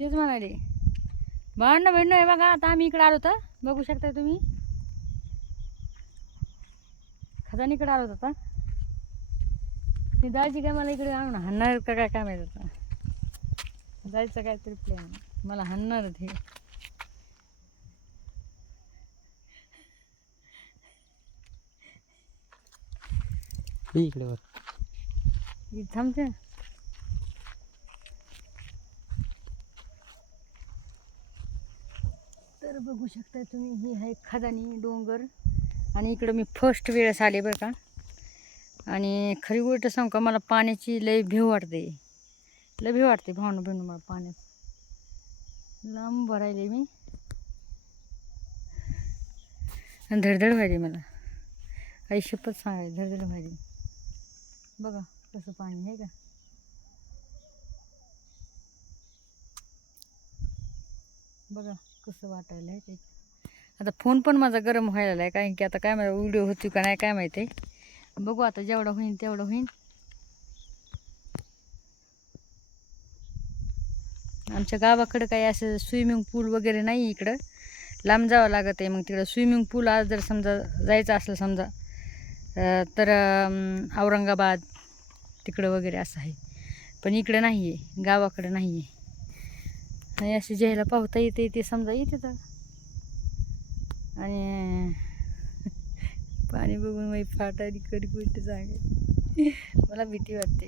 तेच म्हणाले भांडणं भेंडणं आहे बघा. आता आम्ही इकडे आलो तर बघू शकता तुम्ही, खजानीकडे आलो होता. ती दाजी काय मला इकडे आणून हाणणार का काय माहित होता. जायचं काहीतरी प्लॅन, मला हाणणार हे. इकडे वर थांबते. तर बघू शकता तुम्ही, ही आहे खजानी डोंगर. आणि इकडं मी फर्स्ट वेळेस आले बरं का. आणि खरी गोष्ट सांगू का, मला पाण्याची लय भीव वाटते, लय भीव वाटते भावना बहिणू मला पाण्यात. लांब भरायले मी आणि धडधड व्हायली मला, काही शपथ सांगायची धडधड व्हायली. बघा कसं पाणी आहे का. बघा कसं वाटायला आहे ते. आता फोन पण माझा गरम व्हायला आहे, कारण की आता काय माहिती व्हिडिओ होती का नाही काय माहिती. बघू आता जेवढं होईन तेवढं होईन. आमच्या गावाकडं काही असं स्विमिंग पूल वगैरे नाही इकडं, लांब जावं लागत आहे. मग तिकडं स्विमिंग पूल आज जर समजा जायचं असलं समजा तर औरंगाबाद तिकडं वगैरे असं आहे. पण इकडं नाही आहे, गावाकडं नाही आहे. आणि असे ज्याला पाहता येते ते समजा येते तर. आणि पाणी बघून मी फाटायली कधी गोष्ट सांगायची, मला भीती वाटते.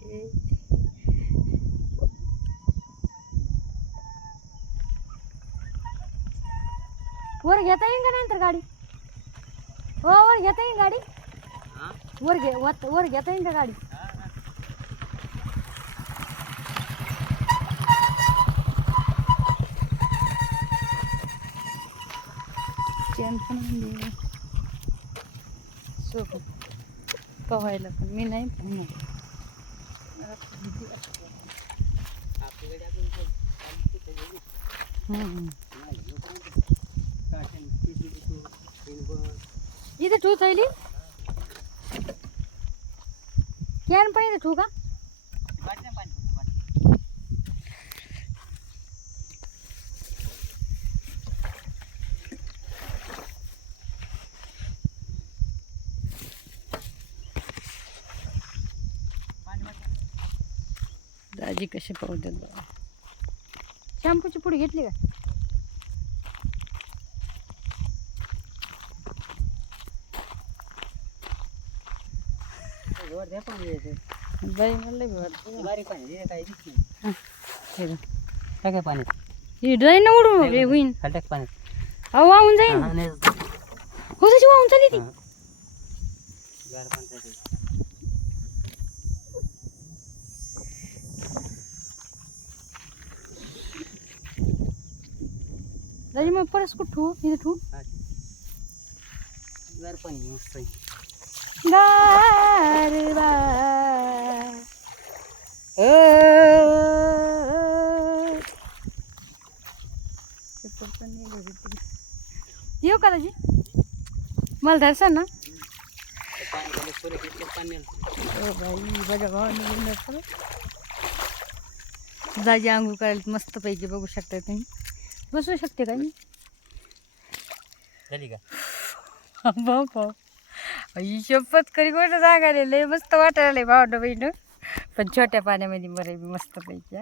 वर घेता येईन का नंतर गाडी? हो वर घेता येईन गाडी, वर घेता येईन का गाडी? चेन पण आणली सोबत पोहायला, पण मी नाही पोहणार. मला भीती वाटते. इथं ठेवू थैली, कॅन पण इथं ठेवू का? दाजी कसे पाहू देत बघा. शॅम्पूची पुडी घेतली का? बाई म्हणलं काय पाणी ही जाईन ना उडून होईन. खड्ड्यात पाणी अहो वाहून जाईन. हो तशी वाहून चालली ती. दाजी मग परस कुठं ठेवू? इथं ठेवू? गार पाणी मस्त आहे. गारवा येऊ का दाजी? मला धरसान ना? दाजी आंघोळ करायला मस्त पैकी बघू शकता तुम्ही. बसू शकते का मी? झाली का? भाऊ भाऊ ही शपथ करी गोष्ट सांगायला लय मस्त वाटायला भावना बहिण. पण छोट्या पाण्यामध्ये बरं मस्त पैकी.